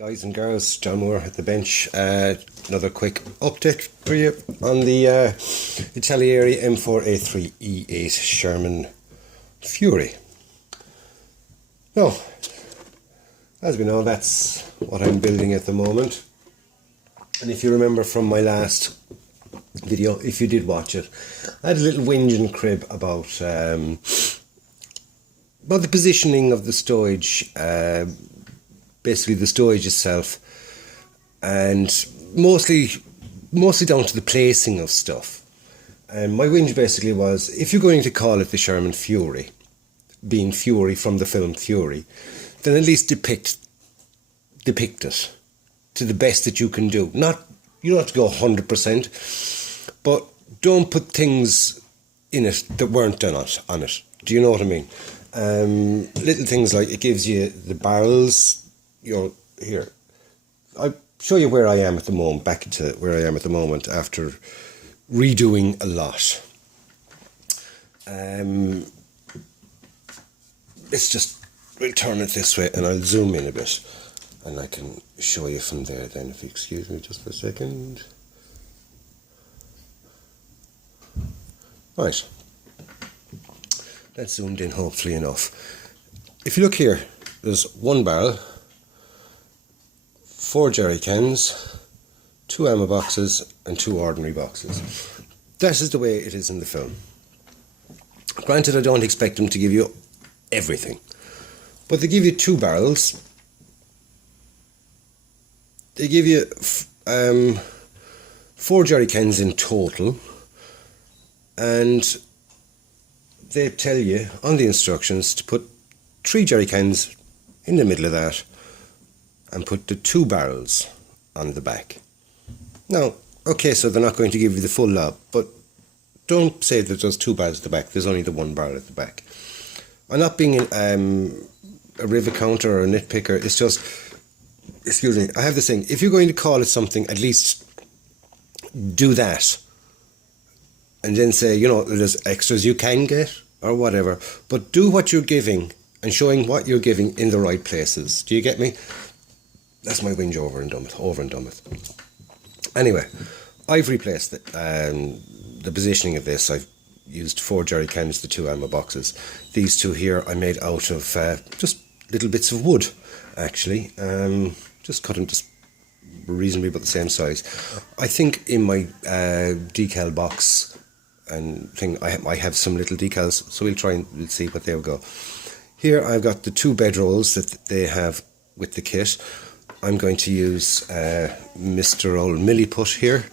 Guys and girls, John Moore at the bench. Another quick update for you on the Italeri M4A3E8 Sherman Fury. Now, as we know, that's what I'm building at the moment. And if you remember from my last video, if you did watch it, I had a little whinge and crib about the positioning of the stowage, basically the stowage itself, and mostly down to the placing of stuff. And my whinge basically was, if you're going to call it the Sherman Fury, being Fury from the film Fury, then at least depict it to the best that you can do. You don't have to go 100%, but don't put things in it that weren't done on it. Do you know what I mean? Little things like it gives you the barrels. Here, I'll show you where I am at the moment, back to where I am at the moment after redoing a lot. We'll turn it this way and I'll zoom in a bit and I can show you from there then, if you excuse me just for a second. Right, that's zoomed in hopefully enough. If you look here, there's one barrel, 4 jerry cans, 2 ammo boxes and 2 ordinary boxes. That is the way it is in the film. Granted, I don't expect them to give you everything, but they give you 2 barrels. They give you 4 jerry cans in total, and they tell you on the instructions to put 3 jerry cans in the middle of that and put the 2 barrels on the back. Now, okay, so they're not going to give you the full lot, but don't say that there's 2 barrels at the back. There's only the 1 barrel at the back. I'm not being a rivet counter or a nitpicker. It's just, excuse me, I have this thing. If you're going to call it something, at least do that. And then say, there's extras you can get or whatever. But do what you're giving and showing what you're giving in the right places. Do you get me? That's my whinge over and done with. Anyway, I've replaced the positioning of this. I've used 4 jerry cans, the 2 ammo boxes. These 2 here I made out of just little bits of wood, actually. Just cut them just reasonably about the same size. I think in my decal box and thing, I have some little decals, so we'll see what they'll go. Here I've got the 2 bedrolls that they have with the kit. I'm going to use Mr. Old Milliput here.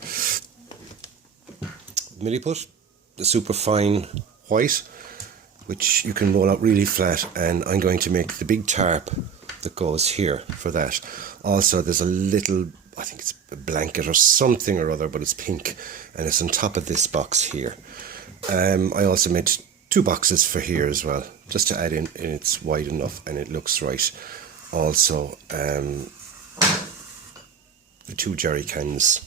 Milliput, the super fine white, which you can roll out really flat, and I'm going to make the big tarp that goes here for that. Also, there's a little, I think it's a blanket or something or other, but it's pink, and it's on top of this box here. I also made 2 boxes for here as well, just to add in, and it's wide enough and it looks right. Also, the 2 jerry cans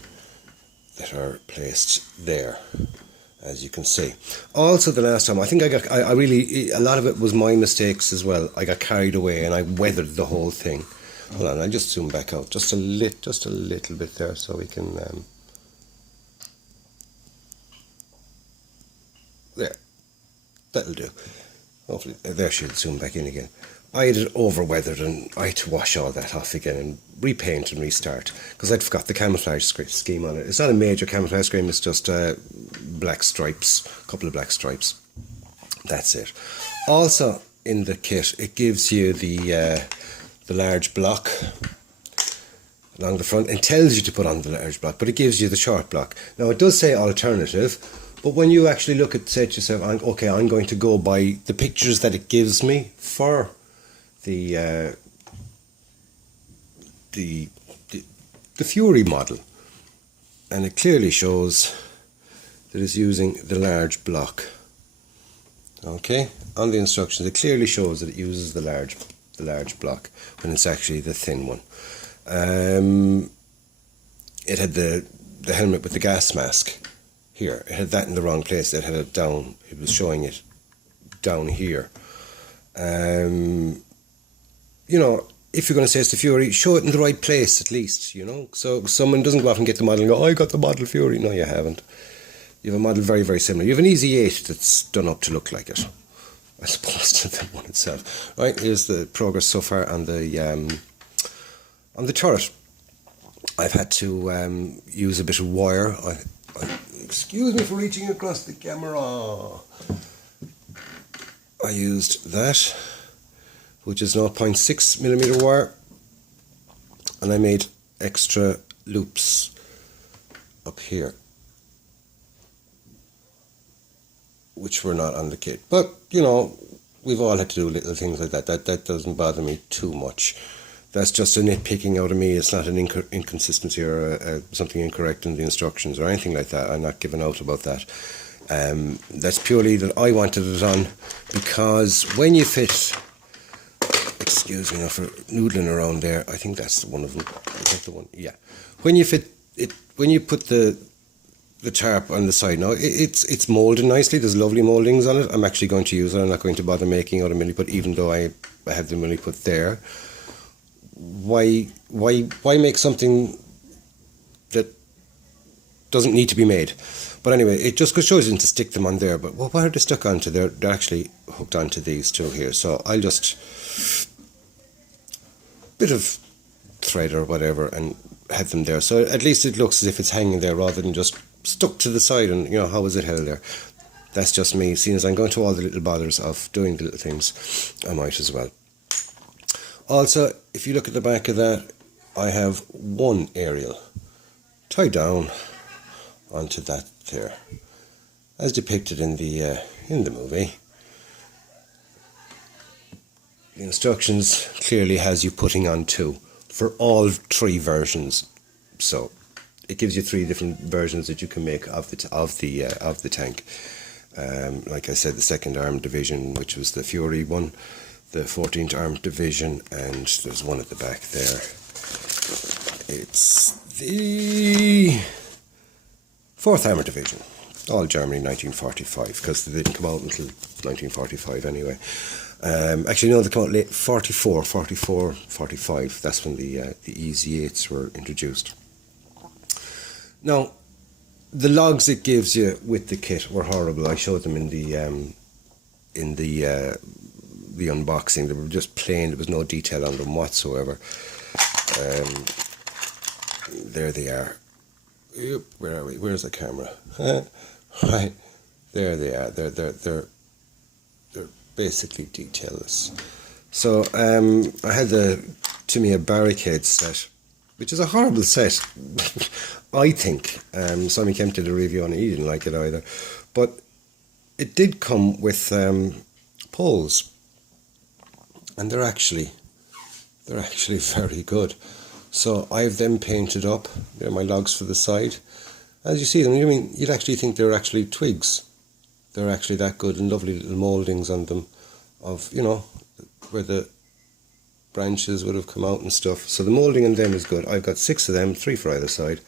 that are placed there, as you can see. Also, the last time, I think a lot of it was my mistakes as well. I got carried away and I weathered the whole thing. Hold on, I'll just zoom back out just a little bit there so we can there, that'll do. Hopefully there, she'll zoom back in again. I had it over weathered and I had to wash all that off again and repaint and restart because I'd forgot the camouflage scheme on it. It's not a major camouflage scheme, it's just black stripes, a couple of black stripes. That's it. Also in the kit, it gives you the large block along the front and tells you to put on the large block, but it gives you the short block. Now it does say alternative, but when you actually look at, say to yourself, okay, I'm going to go by the pictures that it gives me for the Fury model, and it clearly shows that it's using the large block. Okay, on the instructions it clearly shows that it uses the large block when it's actually the thin one. It had the helmet with the gas mask here. It had that in the wrong place. It had it down. It was showing it down here. if you're going to say it's the Fury, show it in the right place at least, you know. So someone doesn't go off and get the model and go, I got the model Fury. No, you haven't. You have a model very, very similar. You have an Easy 8 that's done up to look like it, as opposed to the one itself. Right, here's the progress so far on the turret. I've had to use a bit of wire. Excuse me for reaching across the camera. I used that, which is 0.6mm wire, and I made extra loops up here, which were not on the kit. But, you know, we've all had to do little things like that. That doesn't bother me too much. That's just a nitpicking out of me. It's not an inconsistency or something incorrect in the instructions or anything like that. I'm not giving out about that. That's purely that I wanted it on, because when you fit, excuse me now for noodling around there, I think that's one of them. Is that the one? Yeah. When you fit it, when you put the tarp on the side now, it's moulded nicely. There's lovely mouldings on it. I'm actually going to use it. I'm not going to bother making out a milli put, even though I have the milli put there. Why make something that doesn't need to be made? But anyway, it just shows you to stick them on there. But what are they stuck onto? They're actually hooked onto these two here. So I'll just bit of thread or whatever and have them there. So at least it looks as if it's hanging there rather than just stuck to the side. And you know, how is it held there? That's just me. Seeing as I'm going to all the little bothers of doing the little things, I might as well. Also, if you look at the back of that, I have one aerial tied down onto that there, as depicted in the movie. The instructions clearly has you putting on two for all three versions, so it gives you three different versions that you can make of the tank. Like I said, the 2nd Armoured Division, which was the Fury one, the 14th Armoured Division, and there's one at the back there. It's the 4th Armoured Division, all Germany 1945, because they didn't come out until 1945 anyway. Actually, no, they came out late, 44, 45, that's when the Easy 8s were introduced. Now, the logs it gives you with the kit were horrible. I showed them in the unboxing. They were just plain. There was no detail on them whatsoever. There they are. Yep, where are we? Where's the camera? Right, there they are. They're basically detailless. So I had the Tamiya Barricade set, which is a horrible set, I think. Sammy came to the review on it. He didn't like it either, but it did come with poles, and they're actually very good. So I have them painted up. They're my logs for the side. As you see them, you'd actually think they're actually twigs. They're actually that good, and lovely little mouldings on them of, you know, where the branches would have come out and stuff. So the moulding on them is good. I've got 6 of them, 3 for either side,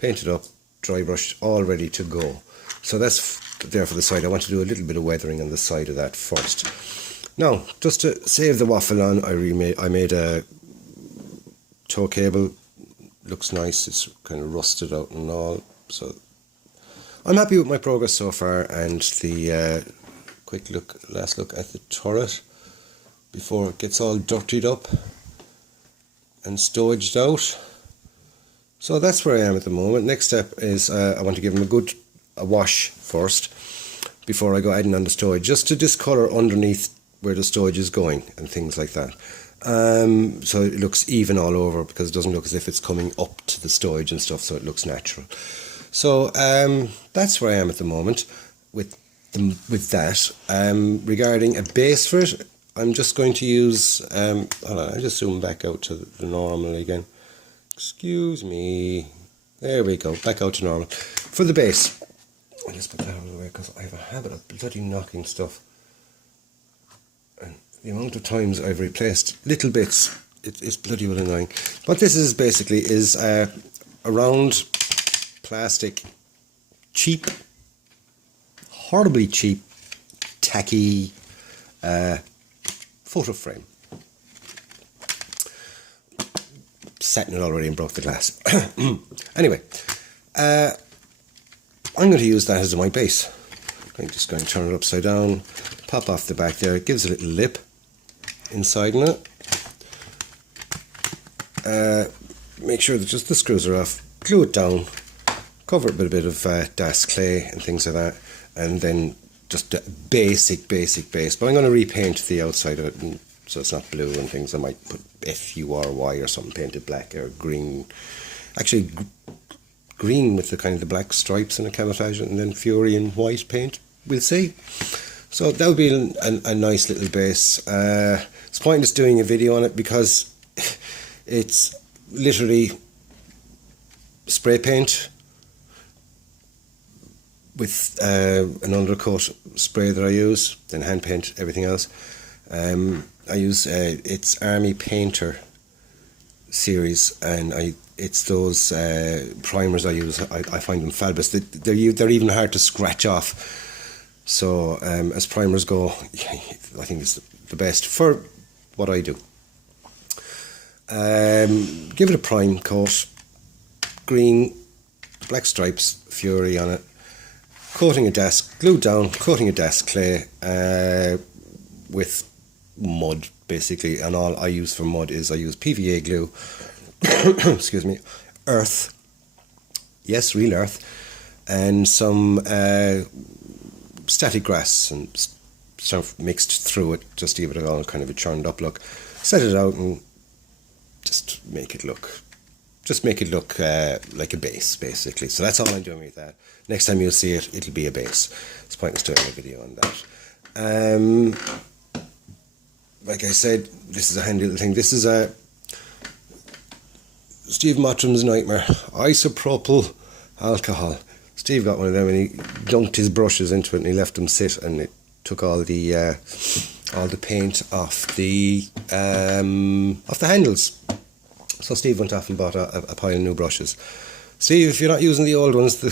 painted up, dry brushed, all ready to go. So that's there for the side. I want to do a little bit of weathering on the side of that first. Now, just to save the waffle on, I made a tow cable. Looks nice. It's kind of rusted out and all. So I'm happy with my progress so far, and the last look at the turret before it gets all dirtied up and stowaged out. So that's where I am at the moment. Next step is I want to give them a wash first before I go adding on the stowage, just to discolour underneath where the stowage is going and things like that. So it looks even all over, because it doesn't look as if it's coming up to the stowage and stuff, so it looks natural. So that's where I am at the moment with that. Regarding a base for it, I'm just going to use, hold on, I'll just zoom back out to the normal again. Excuse me. There we go, back out to normal. For the base, I'll just put that out of the way, because I have a habit of bloody knocking stuff. And the amount of times I've replaced little bits, it's bloody well annoying. What this is basically is a round plastic, cheap, horribly cheap, tacky photo frame. sat in it already and broke the glass. Anyway, I'm going to use that as my base. I'm just going to turn it upside down, pop off the back there. It gives a little lip inside in it. Make sure that just the screws are off, glue it down, cover it with a bit of Das clay and things like that, and then just a basic base. But I'm going to repaint the outside of it, and so it's not blue and things. I might put FURY or something painted black or green. Actually, green with the kind of the black stripes and the camouflage, and then Fury and white paint. We'll see. So that would be a nice little base. It's pointless doing a video on it because it's literally spray paint with an undercoat spray that I use, then hand paint everything else. I use it's Army Painter series, and it's those primers I use. I find them fabulous. They're even hard to scratch off. So as primers go, I think it's the best for what I do. Give it a prime coat, green, black stripes, Fury on it, coating a desk, glued down, coating a desk clay with mud basically, and all I use for mud is I use PVA glue, excuse me, earth, yes, real earth, and some static grass and stuff mixed through it, just to give it all kind of a churned up look. Set it out and just make it look like a base basically. So that's all I'm doing with that. Next time you'll see it, it'll be a base. It's pointless doing a video on that. Like I said, this is a handy little thing. This is a Steve Mottram's nightmare. Isopropyl alcohol. Steve got one of them and he dunked his brushes into it and he left them sit, and it took all the paint off the handles. So Steve went off and bought a pile of new brushes. Steve, if you're not using the old ones,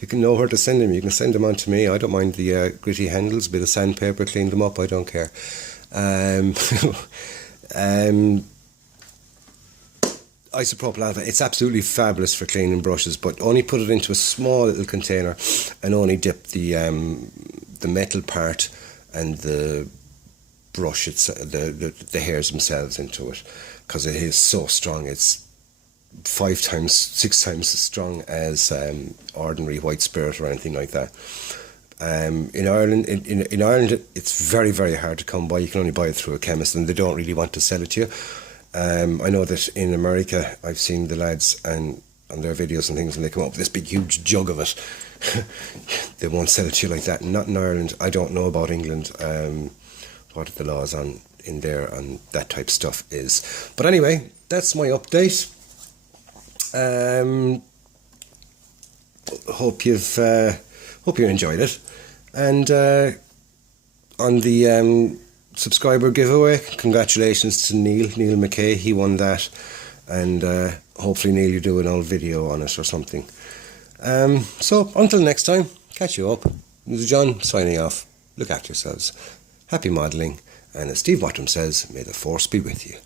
you can know where to send them. You can send them on to me. I don't mind the gritty handles, bit of sandpaper, clean them up, I don't care. Isopropyl alcohol, it's absolutely fabulous for cleaning brushes, but only put it into a small little container and only dip the metal part and the brush, the hairs themselves into it, because it is so strong. It's 5 times, 6 times as strong as ordinary white spirit or anything like that. In Ireland, in Ireland, it's very, very hard to come by. You can only buy it through a chemist, and they don't really want to sell it to you. I know that in America, I've seen the lads and on their videos and things, and they come up with this big, huge jug of it. They won't sell it to you like that. Not in Ireland. I don't know about England. What the laws in there on that type of stuff is. But anyway, that's my update. Hope you enjoyed it. And on the subscriber giveaway, congratulations to Neil McKay. He won that, and hopefully, Neil, you do an old video on it or something. So until next time, catch you up. This is John signing off. Look after yourselves. Happy modelling, and as Steve Mottram says, may the force be with you.